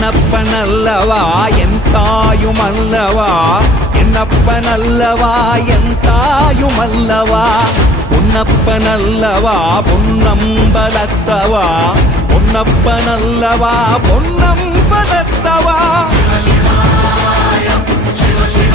என்னப்பனல்லவா என் தாயுமல்லவா, என்னப்பனல்லவா என் தாயுமல்லவா, பொன்னப்பனல்லவா பொன்னம்பலத்தவா, பொன்னப்பனல்லவா பொன்னம்பலத்தவா. சிவ சிவாய சிவ சிவ